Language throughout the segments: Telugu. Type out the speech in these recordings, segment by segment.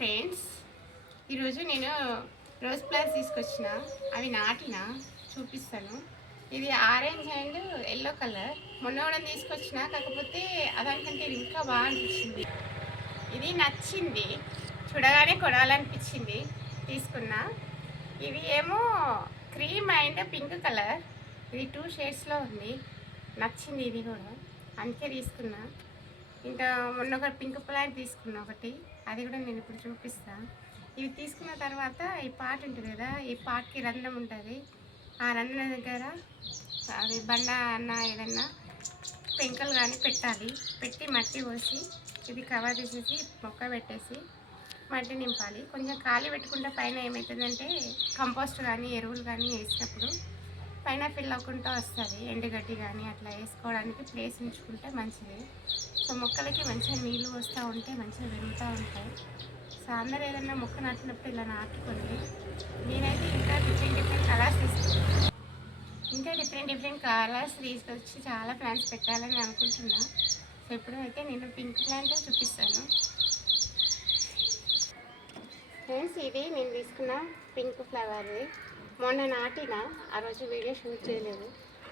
ఫ్రెండ్స్, ఈరోజు నేను రోజ్ ప్లాంట్స్ తీసుకొచ్చిన. అవి నాటిన చూపిస్తాను. ఇది ఆరెంజ్ అండ్ ఎల్లో కలర్. మొన్న కూడా తీసుకొచ్చిన, కాకపోతే అదానికంటే ఇది ఇంకా బాగా అనిపించింది. ఇది నచ్చింది, చూడగానే కొనాలనిపించింది, తీసుకున్నా. ఇది ఏమో క్రీమ్ అండ్ పింక్ కలర్. ఇది 2 షేడ్స్లో ఉంది. నచ్చింది ఇది కూడా, అందుకే తీసుకున్నా. ఇంకా మొన్న ఒక పింక్ ప్లాంట్ తీసుకున్నా ఒకటి, అది కూడా నేను ఇప్పుడు చూపిస్తాను. ఇవి తీసుకున్న తర్వాత ఈ పార్ట్ ఉంటుంది కదా, ఈ పార్ట్కి రంధ్రం ఉంటుంది. ఆ రంధ్రం దగ్గర అది బండ అన్న ఏదన్నా పెంకలు కానీ పెట్టాలి. పెట్టి మట్టి పోసి ఇది కవర్ చేసేసి మొక్క పెట్టేసి మట్టి నింపాలి. కొంచెం ఖాళీ పెట్టుకుంటే పైన ఏమవుతుందంటే కంపోస్ట్ కానీ ఎరువులు కానీ వేసినప్పుడు పైన ఫిల్ అవ్వకుండా వస్తుంది. ఎండుగడ్డి కానీ అట్లా వేసుకోవడానికి ప్లేస్ ఉంచుకుంటే మంచిది. సో మొక్కలకి మంచిగా నీళ్ళు వస్తూ ఉంటే మంచిగా పెరుగుతూ ఉంటాయి. సో అందరూ ఏదైనా మొక్క నాటినప్పుడు ఇలా నాటుకోండి. నేనైతే ఇంకా డిఫరెంట్ కలర్స్ తీసుకున్నాను. ఇంకా డిఫరెంట్ కలర్స్ తీసుకొచ్చి చాలా ప్లాంట్స్ పెట్టాలని అనుకుంటున్నా. సో ఇప్పుడు అయితే నేను పింక్ ప్లాంట్ చూపిస్తాను. ఫ్రెండ్స్, ఇది నేను తీసుకున్న పింక్ ఫ్లవర్ది. మొన్న నాటిన, ఆ రోజు వీడియో షూట్ చేయలేదు,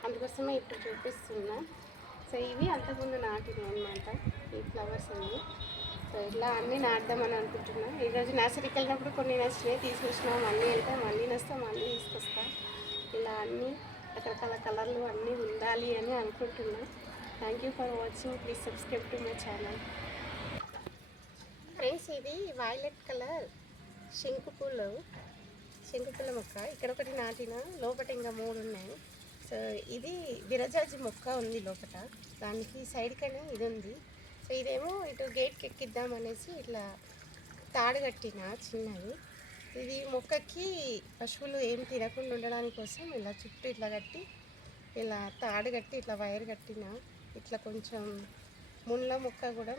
అందుకోసమే ఇప్పుడు చూపిస్తున్నా. సో ఇవి అంతకుముందు నాటిన అనమాట ఈ ఫ్లవర్స్ అన్నీ. సో ఇట్లా అన్నీ నాటుదామని అనుకుంటున్నా. ఈరోజు నర్సరీకి వెళ్ళినప్పుడు కొన్ని నచ్చినాయి తీసుకొచ్చినా, మళ్ళీ వెళ్తే మళ్ళీ నచ్చితే మళ్ళీ తీసుకొస్తా. ఇలా అన్నీ రకరకాల కలర్లు అన్నీ ఉండాలి అని అనుకుంటున్నా. Thank you for watching. Please subscribe to my channel. Friends, ఇది వైలెట్ కలర్ శంకుపూల మొక్క. ఇక్కడ ఒకటి నాటిన, లోపల ఇంకా 3 ఉన్నాయి. సో ఇది విరజాజి మొక్క ఉంది లోపల, దానికి సైడ్ కానీ ఇది ఉంది. సో ఇదేమో ఇటు గేట్కి ఎక్కిద్దాం అనేసి ఇట్లా తాడు కట్టిన చిన్నది. ఇది మొక్కకి పశువులు ఏం తినకుండా ఉండడానికి కోసం ఇలా చుట్టూ ఇట్లా కట్టి, ఇలా తాడు కట్టి ఇట్లా వైర్ కట్టిన. ఇట్లా కొంచెం ముళ్ళ మొక్క కూడా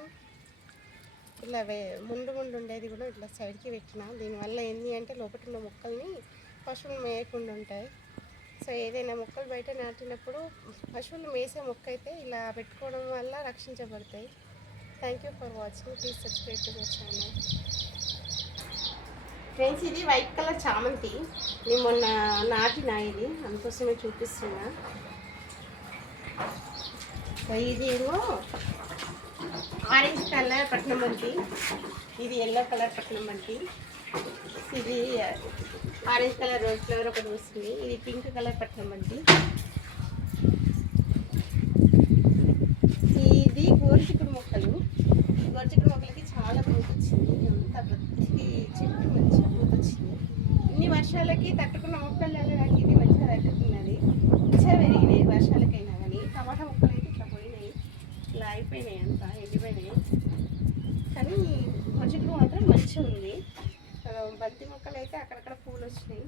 ఇలా ముందు ఉండేది కూడా ఇట్లా సైడ్కి పెట్టిన. దీనివల్ల ఏంటి అంటే లోపల ఉన్న మొక్కల్ని పశువులు మేయకుండా ఉంటాయి. సో ఏదైనా మొక్కలు బయట నాటినప్పుడు పశువులు మేసే మొక్క అయితే ఇలా పెట్టుకోవడం వల్ల రక్షించబడతాయి. Thank you for watching. Please subscribe to my channel. Friends, ఇది వైట్ కలర్ చామంతి. నేను మొన్న నాటిన, ఇది అందుకోసమే చూపిస్తున్నా. సో ఇది ఏమో ఆరెంజ్ కలర్ పట్నం బంతి, ఇది ఎల్లో కలర్ పట్నం బంతి. ఇది ఆరెంజ్ కలర్ రోజ్ ఫ్లవర్ ఒకటి వస్తుంది. ఇది పింక్ కలర్ పట్నం బంతి. ఇది గోరుచిక్కుడు మొక్కలు. గోరుచిక్కుడు మొక్కలకి చాలా పూత వచ్చింది. అంత ప్రతి చెట్టు మంచిగా పూత వచ్చింది. ఇన్ని వర్షాలకి తట్టుకున్న మొక్కలలో నాకు ఇది మంచిగా తట్టుకున్నది. మంచిగా పెరిగినాయి వర్షాలకైనా కానీ. టమాటా మొక్కలు అయితే ఇట్లా పోయినాయి, ఇట్లా అయిపోయినాయి, అంతా ఎండిపోయినాయి. కానీ గోరుచిక్కుడు మాత్రం మంచిగా ఉంది. బంతి మొక్కలు అయితే అక్కడక్కడ పూలు వచ్చినాయి.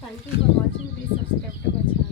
Thank you for watching. Please subscribe to my channel.